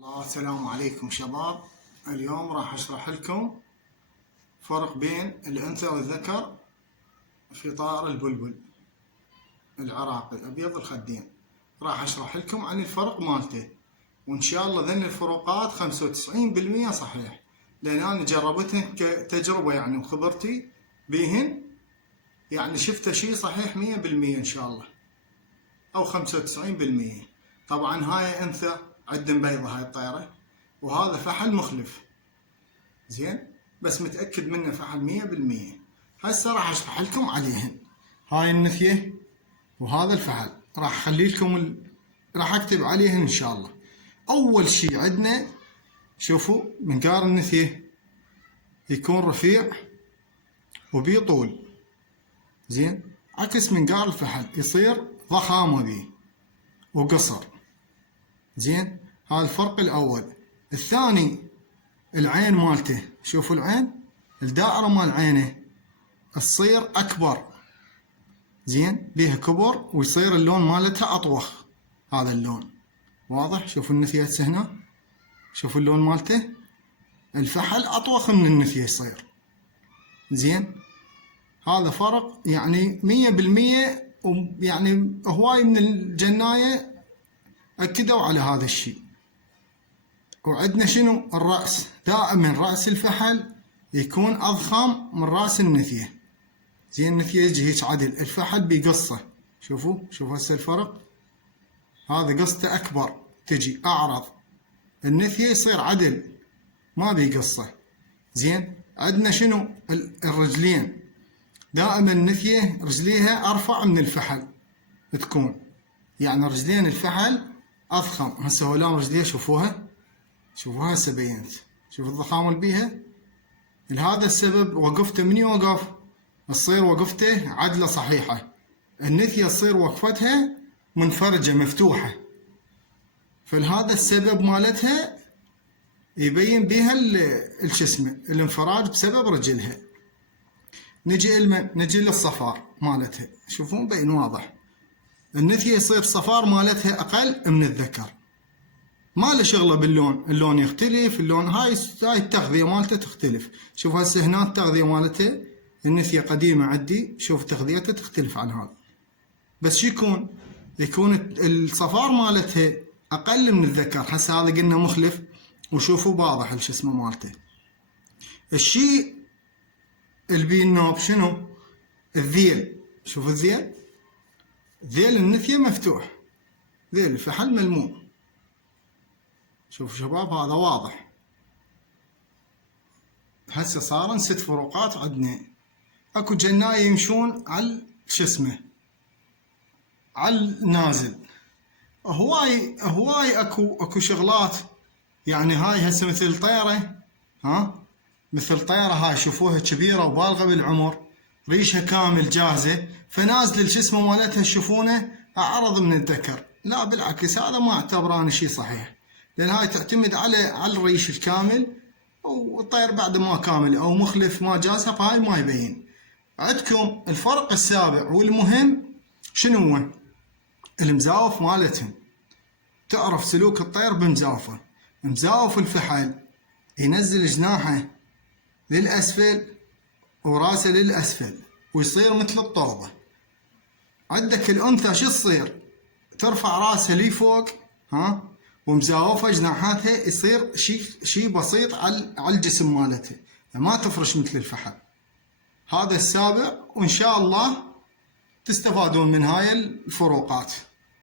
السلام عليكم شباب. اليوم راح اشرح لكم فرق بين الانثى والذكر في طائر البلبل العراقي ابيض الخدين. راح اشرح لكم عن الفرق مالته، وان شاء الله ذن الفروقات 95% صحيح، لان انا جربتهن كتجربة يعني، وخبرتي بيهن يعني شفت شيء صحيح 100% ان شاء الله، او 95%. طبعا هاي انثى عندن بيضة هاي الطيرة، وهذا فحل مخلف زين، بس متأكد منه فحل 100%. هسه راح اشرح لكم عليهن. هاي النثية وهذا الفحل راح اخلي لكم راح اكتب عليهن ان شاء الله. اول شي عندنا شوفوا منقار النثية يكون رفيع وبيه طول زين، عكس منقار الفحل يصير ضخامة بيه وقصر زين. هذا الفرق الاول. الثاني العين مالته، شوفوا العين الدائرة مال عينه تصير اكبر زين، بيها كبر ويصير اللون مالتها اطوخ. هذا اللون واضح، شوفوا النثية هسه هنا، شوفوا اللون مالته الفحل اطوخ من النثية يصير زين. هذا فرق يعني 100%، ويعني هواي من الجناية أكدوا على هذا الشيء. وعندنا شنو الرأس، دائما رأس الفحل يكون أضخم من رأس النثية زين. النثية يجي هيك عدل، الفحل بقصة. شوفوا هسه الفرق، هذا قصته أكبر تجي أعرض، النثية يصير عدل ما بقصة زين. عندنا شنو الرجلين، دائما النثية رجليها أرفع من الفحل تكون، يعني رجلين الفحل أضخم. هسه هولان رجليه شوفوها هسه بينت، شوفوا الضخامة اللي بيها. لهذا السبب وقفته من يوقف تصير وقفته عدلة صحيحة، النثية تصير وقفتها منفرجة مفتوحة، فلهذا السبب مالتها يبين بيها الجسم الانفراج بسبب رجلها. نجي للصفار مالتها، شوفون بين واضح، النثية يصير صفار مالتها أقل من الذكر، ما له شغله باللون، اللون يختلف، اللون هاي التغذية مالته تختلف. شوف هسه هنا التغذية مالته النثية قديمة عندي، شوف تغذيتها تختلف عن هذا، بس شو يكون الصفار مالتها أقل من الذكر. هسه هذا قلنا مخلف، وشوفوا واضح الش اسمه مالته. الشيء اللي بيه النوب شنو؟ الذيل، شوفوا الذيل، ذيل النثية مفتوح، ذيل الفحل ملموم. شوفوا شباب هذا واضح. هسه صارن 6 فروقات عندنا. اكو جناية يمشون على شو اسمه على النازل، هواي اكو شغلات يعني. هاي هسه مثل طيرة، مثل طيرة هاي شوفوها كبيرة وبالغة بالعمر، ريشها كامل جاهزة، فنازل الجسم مالتها تشوفونه اعرض من الذكر. لا بالعكس، هذا ما اعتبره انا شيء صحيح، لان هاي تعتمد على الريش الكامل، والطير بعد ما كامل او مخلف ما جازها، فهاي ما يبين. عندكم الفرق السابع والمهم شنو هو؟ المزاوف مالتهم. تعرف سلوك الطير بمزاوفه، مزاوف الفحل ينزل جناحه للاسفل وراسه للاسفل ويصير مثل الطوبة. عندك الانثى شو تصير؟ ترفع راسها لي فوق ومزاوفه جناحاتها يصير شيء بسيط على الجسم مالتها، ما تفرش مثل الفحل. هذا السابع، وان شاء الله تستفادون من هاي الفروقات.